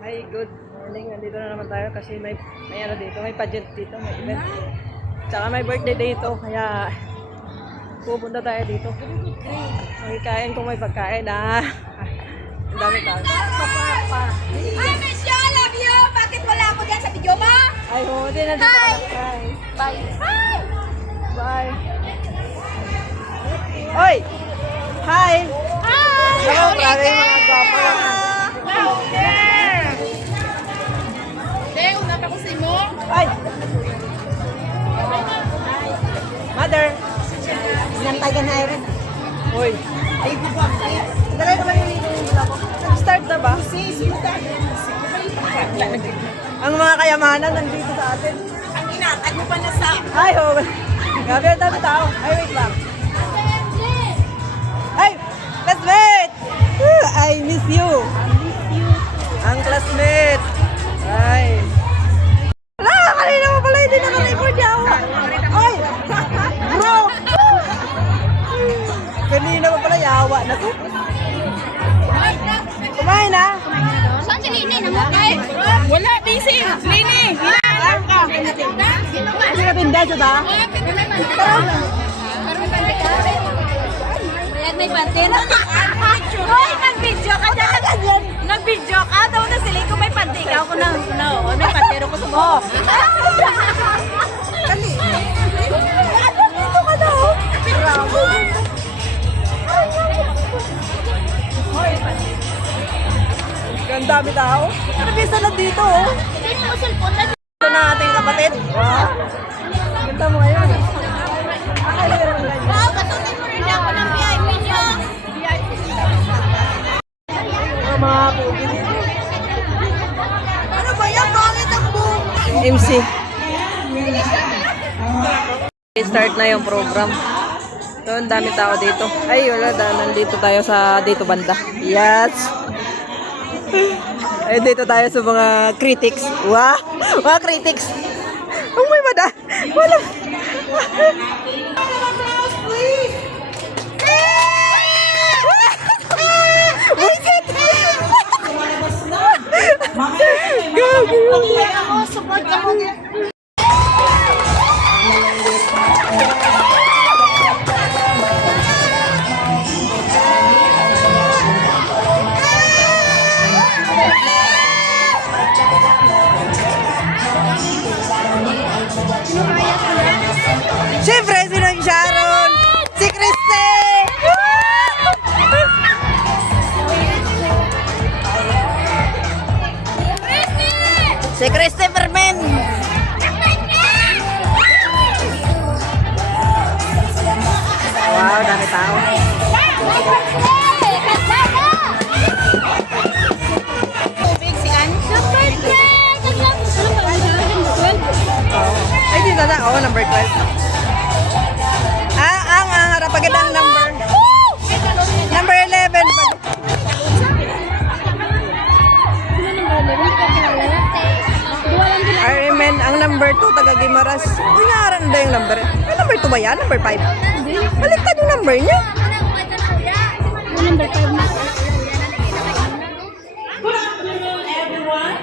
Hi, good morning. Nandito na naman tayo kasi may ano dito, may pageant dito, may event. Tsaka may birthday dito, kaya pupunta tayo dito. Makikain kung may pagkain ah. Ang dami tayo. Hi, Miss Yo! Love you! Bakit wala ako dyan sa video mo? Ay, hindi na dito. Hi! Bye! Hi! Bye! Oy! Hi! Hi! Hello, grabe yung mga gwapo lang. Deo, napakusin mo? Ay! Mother! Nantay ka na, Irene. Uy! Ay, bubak sa'yo. Dala ko lang yung nila ko. Nag-start na ba? Ang mga kayamanan nandito sa atin. Ang inatag mo pa na sa... Ay, oh. Grabe ang dami tao. Ay, wait lang. Ay, classmate! I miss you. Ang classmate. Ay. Wala, kanina mo pala hindi naka-record yawa. Ay, bro. Kanina mo pala yawa na to. Kumain na. Saan si Lini? Namutay? Wala, busy. Lini! Hinaharap ka. Hindi ka tinda siya ta? May pantera. Hoy, nag-video ka dyan. Nag-video ka. Daw na sila ko may pantera ako na. May pantera ko sa mo. Kali. Dito ka na. Bravo. Ang dami tao. Ano bisa na dito oh. Ito na ating kapatid. Wow. Ganda mo ngayon. Akala ka naman ganyan. Wow, patuloy mo rin ako ng VIP niyo. Mga pugi dito. Ano ba yan? Bakit ang buong? MC. Start na yung program. So, ang dami tao dito. Ay, wala. Nandito tayo sa dito banda. Yes. Ay, dito tayo sa mga critics. Wow! Mga critics. Oh my mada. Wala. Siyempre, sino yung Sharon? Si Kriste! Si Kriste Fermin! Wow, dami tao. Ay, dito na. Oo, number 12. Ang harap agad number. Number 11. Armen, ang number 2, taga Gimaras. Uy, naharan na yung number. Ay, number 2 ba yan? Number 5? Baliktad yung number niya. Number 5 na. Good afternoon, everyone.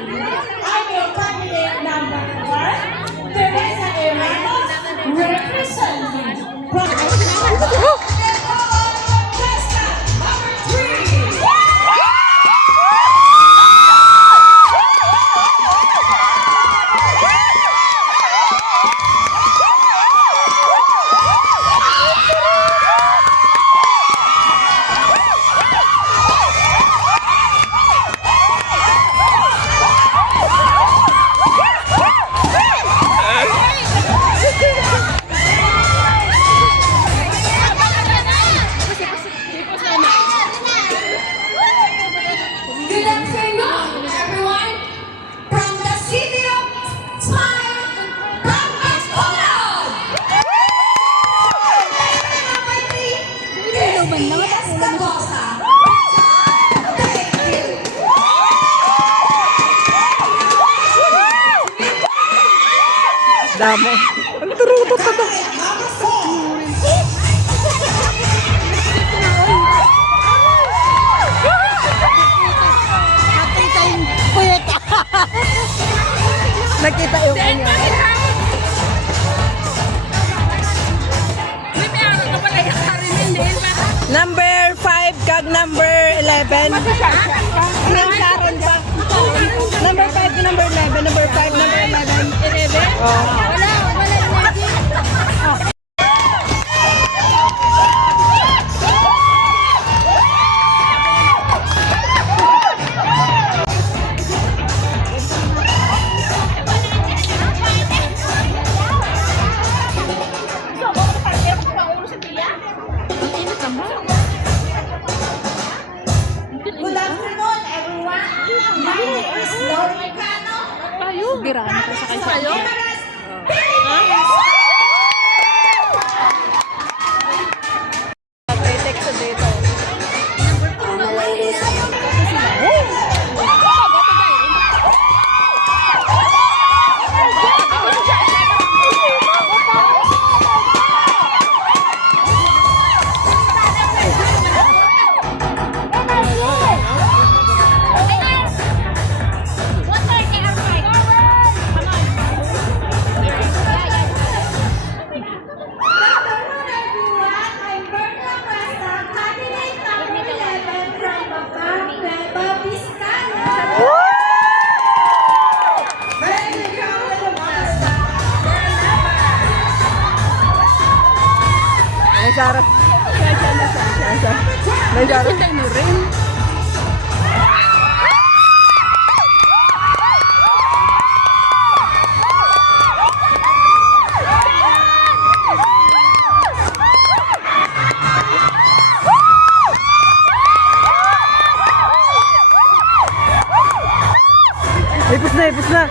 I'm your candidate number 1, Teresa Erenos, representing Good afternoon, everyone. From the city of Smile, from Bacolod. Escaposa. Damo. Ano turutot na to? Patay tayong puyat Nakita yung Then, kanya. bakit hangin? May meron ka pala yung Karin din, baka? Number 5 kag number 11. Anong Sharon ba? Number 5 to number 11. Number 5, number 11. 11? Oh. Wala energy. Good afternoon, everyone. My name is Lori Cano. Biraan ka sa kayo. Text sa dito. Afternoon, everyone. I'm Berna Presta, candidate number 11 from Bacang, Nueva Vizcaya. May Sharon. May Sharon. Ipos na, ipos na.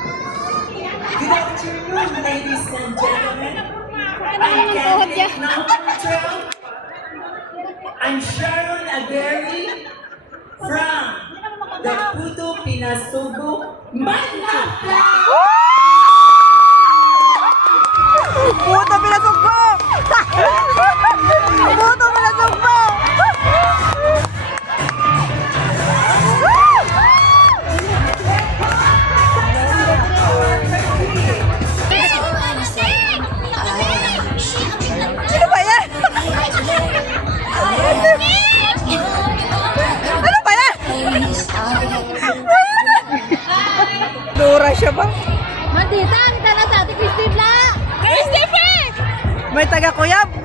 Good afternoon, ladies and gentlemen. I'm candidate number 12. I'm Sharon Ageri from the Puto Pinasugo, Manila. Puto pinasugbo! Puto pinasugbo! Sino ba yan? Ano ba yan? Dura siya ba? Mandita, kita na sa ating Christy Bla! Christy Fig! May taga-kuyab?